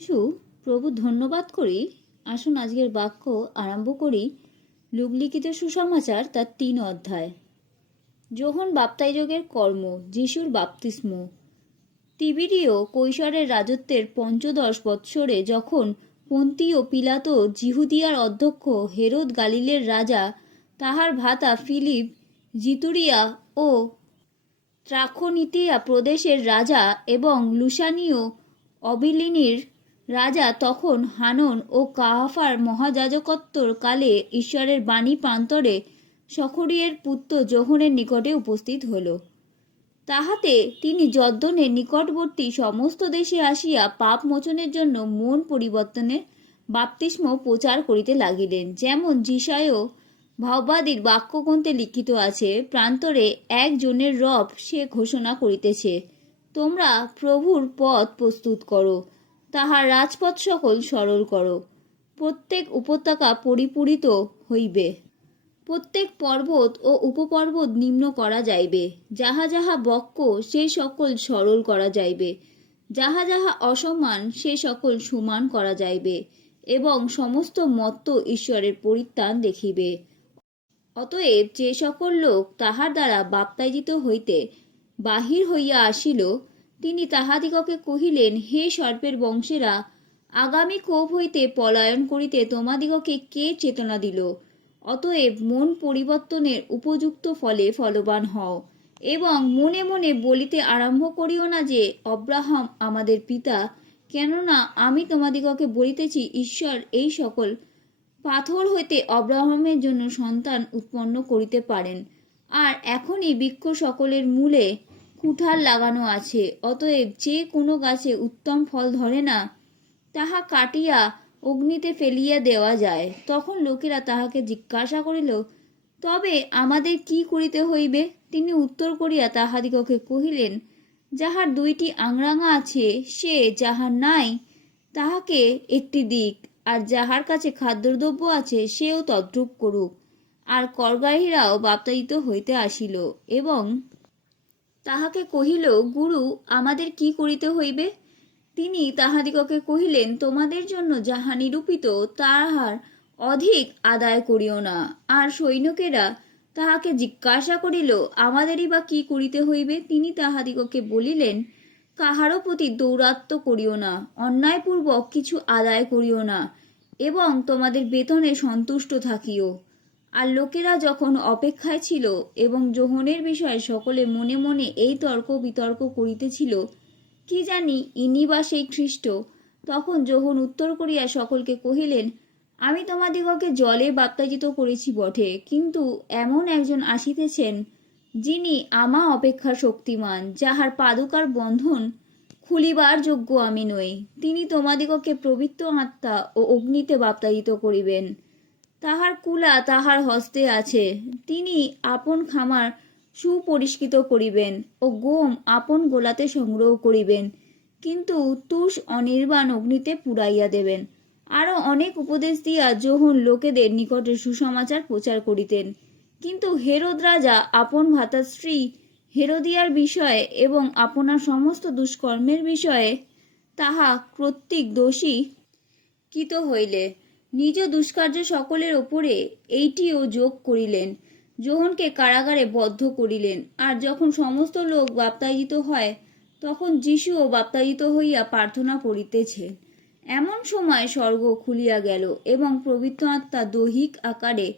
যিশু প্রভু ধন্যবাদ করি। আসুন আজকের বাক্য আরম্ভ করি। লুকলিখিত সুসমাচার তার তিন অধ্যায়। যোহন বাপ্তাইযোগের কর্ম, যিশুর বাপ্তিস্ম। তিবিরীয় কৈশোরের রাজত্বের পঞ্চদশ বৎসরে যখন পন্তীয় পিলাতো জিহুদিয়ার অধ্যক্ষ হেরোদ গালিলের রাজা, তাহার ভাতা ফিলিপ, জিতুরিয়া ও ত্রাখনিতিয়া প্রদেশের রাজা এবং লুসানীয় অবিলিনির রাজা তখন হানন ও কাহাফার মহাযাজকত্বর কালে ঈশ্বরের বাণী প্রান্তরে সখরিয়ের পুত্র যোহনের নিকটে উপস্থিত হল। তাহাতে তিনি যদ্দনের নিকটবর্তী সমস্ত দেশে আসিয়া পাপ মোচনের জন্য মন পরিবর্তনের বাপ্তিস্ম প্রচার করিতে লাগিলেন। যেমন যিশায়ও ভাববাদীর বাক্যগ্রন্থে লিখিত আছে, প্রান্তরে একজনের রব সে ঘোষণা করিতেছে, তোমরা প্রভুর পথ প্রস্তুত করো তাহার রাজপথ সকল সরল করো। প্রত্যেক উপত্যকা পরিপূরিত হইবে। প্রত্যেক পর্বত ও উপপর্বত নিম্ন করা যাইবে। যাহা যাহা বক্ক, সে সকল সরল করা যাইবে। যাহা যাহা অসমান, সে সকল সমান করা যাইবে এবং সমস্ত মত্ত ঈশ্বরের পরিত্রাণ দেখিবে। অতএব যে সকল লোক তাহার দ্বারা বাপ্তায়িত হইতে বাহির হইয়া আসিল তিনি তাহাদিগকে কহিলেন, হে সর্পের বংশেরা, আগামী কোপ হইতে পলায়ন করিতে তোমাদিগকে কে চেতনা দিল? অতএব মন পরিবর্তনের উপযুক্ত ফলে ফলবান হও। এবং মনে মনে বলিতে আরম্ভ করিও না যে, অব্রাহাম আমাদের পিতা, কেননা আমি তোমাদিগকে বলিতেছি, ঈশ্বর এই সকল পাথর হইতে অব্রাহামের জন্য সন্তান উৎপন্ন করিতে পারেন। আর এখনই বৃক্ষ সকলের মূলে কুঠার লাগানো আছে, অতএব যে কোনো গাছে উত্তম ফল ধরে না, তাহা কাটিয়া অগ্নিতে ফেলিয়া দেওয়া যায়। তখন লোকেরা তাহাকে জিজ্ঞাসা করিল, তবে আমাদের কি করিতে হইবে? তিনি উত্তর করিয়া তাহাদিগকে কহিলেন, যাহার দুইটি আংরাঙা আছে, সে যাহার নাই, তাহাকে একটি দিক, আর যাহার কাছে খাদ্যদ্রব্য আছে, সেও তদ্রূপ করুক। আর করগাহীরাও বাপ্তায়িত হইতে আসিল এবং তাহাকে কহিল, গুরু, আমাদের কি করিতে হইবে? তিনি তাহাদিগকে কহিলেন, তোমাদের জন্য যাহা নিরূপিত, তাহার অধিক আদায় করিও না। আর সৈনিকেরা তাহাকে জিজ্ঞাসা করিল, আমাদেরই বা কি করিতে হইবে? তিনি তাহাদিগকে বলিলেন, কাহারও প্রতি দৌরাত্ম করিও না, অন্যায়পূর্বক কিছু আদায় করিও না, এবং তোমাদের বেতনে সন্তুষ্ট থাকিও। আর লোকেরা যখন অপেক্ষায় ছিল এবং যোহনের বিষয়ে সকলে মনে মনে এই তর্ক বিতর্ক করিতেছিল, কি জানি ইনি বা সেই খ্রিস্ট? তখন যোহন উত্তর করিয়া সকলকে কহিলেন, আমি তোমাদিগকে জলে বাপ্তাজিত করেছি বটে, কিন্তু এমন একজন আসিতেছেন যিনি আমা অপেক্ষা শক্তিমান, যাহার পাদুকার বন্ধন খুলিবার যোগ্য আমি নই। তিনি তোমাদিগকে পবিত্র আত্মা ও অগ্নিতে বাপ্তায়িত করিবেন। তাহার কুলা তাহার হস্তে আছে। তিনি আপন খামার সুপরিষ্কৃত করিবেন ও গোম আপন গোলাতে সংগ্রহ করিবেন। কিন্তু তুষ অনির্বাণ অগ্নিতে পুড়াইয়া দেবেন। আরও অনেক উপদেশ দিয়া যোহন লোকেদের নিকটে সুসমাচার প্রচার করিতেন। কিন্তু হেরোদ রাজা, আপন ভাতাশ্রী হেরোদিয়ার বিষয়ে এবং আপনার সমস্ত দুষ্কর্মের বিষয়ে তাহা কর্তৃক দোষী কৃত হইলে। নিজ দুষ্কার্য সকলের ওপরে এইটিও যোগ করিলেন। যোহনকে কারাগারে বদ্ধ করিলেন। আর যখন সমস্ত লোক বাপ্তায়িত হয়, তখন যিশুও বাপ্তায়িত হইয়া প্রার্থনা করিতেছে। এমন সময় স্বর্গ খুলিয়া গেল এবং পবিত্র আত্মা দৈহিক আকারে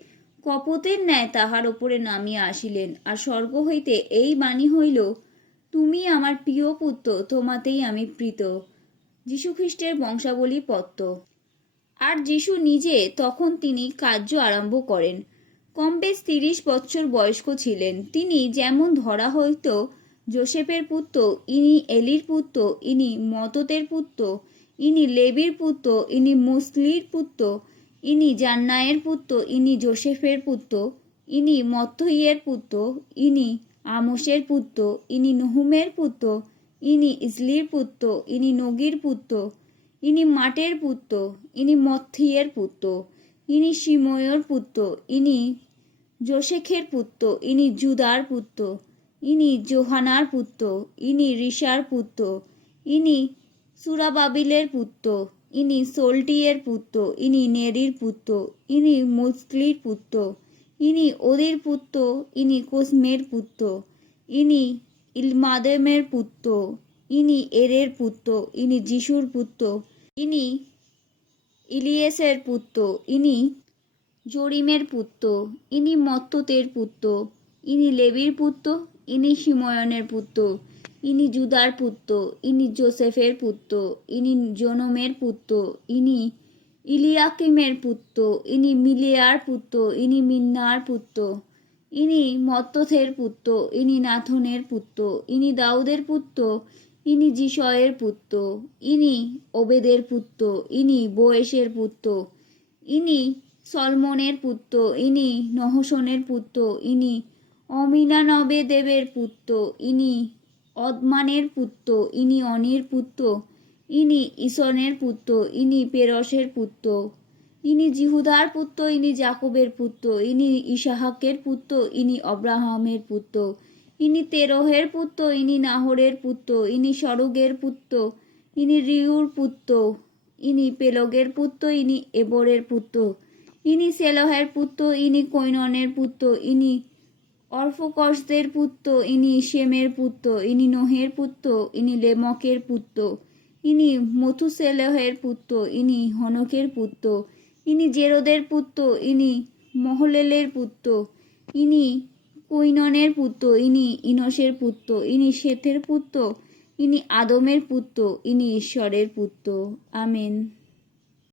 কপতের ন্যায় তাহার ওপরে নামিয়া আসিলেন। আর স্বর্গ হইতে এই বাণী হইল, তুমি আমার প্রিয় পুত্র, তোমাতেই আমি প্রীত। যীশুখ্রিস্টের বংশাবলী পত্র আর যিশু নিজে তখন তিনি কার্য আরম্ভ করেন কম বেশ তিরিশ বছর বয়স্ক ছিলেন তিনি যেমন ধরা হইত জোসেফের পুত্র ইনি এলির পুত্র ইনি মততের পুত্র ইনি লেবির পুত্র ইনি মুসলির পুত্র ইনি জান্নায়ের পুত্র ইনি জোসেফের পুত্র ইনি মত্তইয়ের পুত্র ইনি আমোসের পুত্র ইনি নহুমের পুত্র ইনি ইসলির পুত্র ইনি নগির পুত্র ইনি মাটের পুত্র ইনি মথিয়ের পুত্র ইনি সিময়র পুত্র ইনি জোশেখের পুত্র ইনি জুদার পুত্র ইনি জোহানার পুত্র ইনি ঋষার পুত্র ইনি সুরাবাবিলের পুত্র ইনি সোল্টিয়ের পুত্র ইনি নেরির পুত্র ইনি মুসলির পুত্র ইনি ওদের পুত্র ইনি কোসমের পুত্র ইনি ইলমাদেমের পুত্র ইনি এরের পুত্র ইনি যিশুর পুত্র ইনি ইলিয়েসের পুত্র ইনি জরিমের পুত্র ইনি মত্ততের পুত্র ইনি লেবির পুত্র ইনি সিময়নের পুত্র ইনি জুদার পুত্র ইনি জোসেফের পুত্র ইনি জনমের পুত্র ইনি ইলিয়াকিমের পুত্র ইনি মিলিয়ার পুত্র ইনি মিন্নার পুত্র ইনি মত্তথের পুত্র ইনি নাথনের পুত্র ইনি দাউদের পুত্র ইনি জিসয়ের পুত্র ইনি ওবেদের পুত্র ইনি বোয়েসের পুত্র ইনি সলমনের পুত্র ইনি নহসনের পুত্র ইনি অমিনানবে দেবের পুত্র ইনি অদমানের পুত্র ইনি অনির পুত্র ইনি ইসনের পুত্র ইনি পেরসের পুত্র ইনি জিহুদার পুত্র ইনি জাকবের পুত্র ইনি ইসাহাকের পুত্র ইনি অব্রাহামের পুত্র ইনি তেরহের পুত্র ইনি নাহরের পুত্র ইনি সরুগের পুত্র ইনি রিউর পুত্র ইনি পেলগের পুত্র ইনি এবরের পুত্র ইনি সেলহের পুত্র ইনি কৈননের পুত্র ইনি অর্ফকসদের পুত্র ইনি শেমের পুত্র ইনি নোহের পুত্র ইনি লেমকের পুত্র ইনি মথুসেলহের পুত্র ইনি হনকের পুত্র ইনি জেরোদের পুত্র ইনি মহলেলের পুত্র ইনি কৈননের পুত্র, ইনি ইনসের পুত্র, ইনি শেথের পুত্র, ইনি আদমের পুত্র, ইনি ঈশ্বরের পুত্র। আমেন।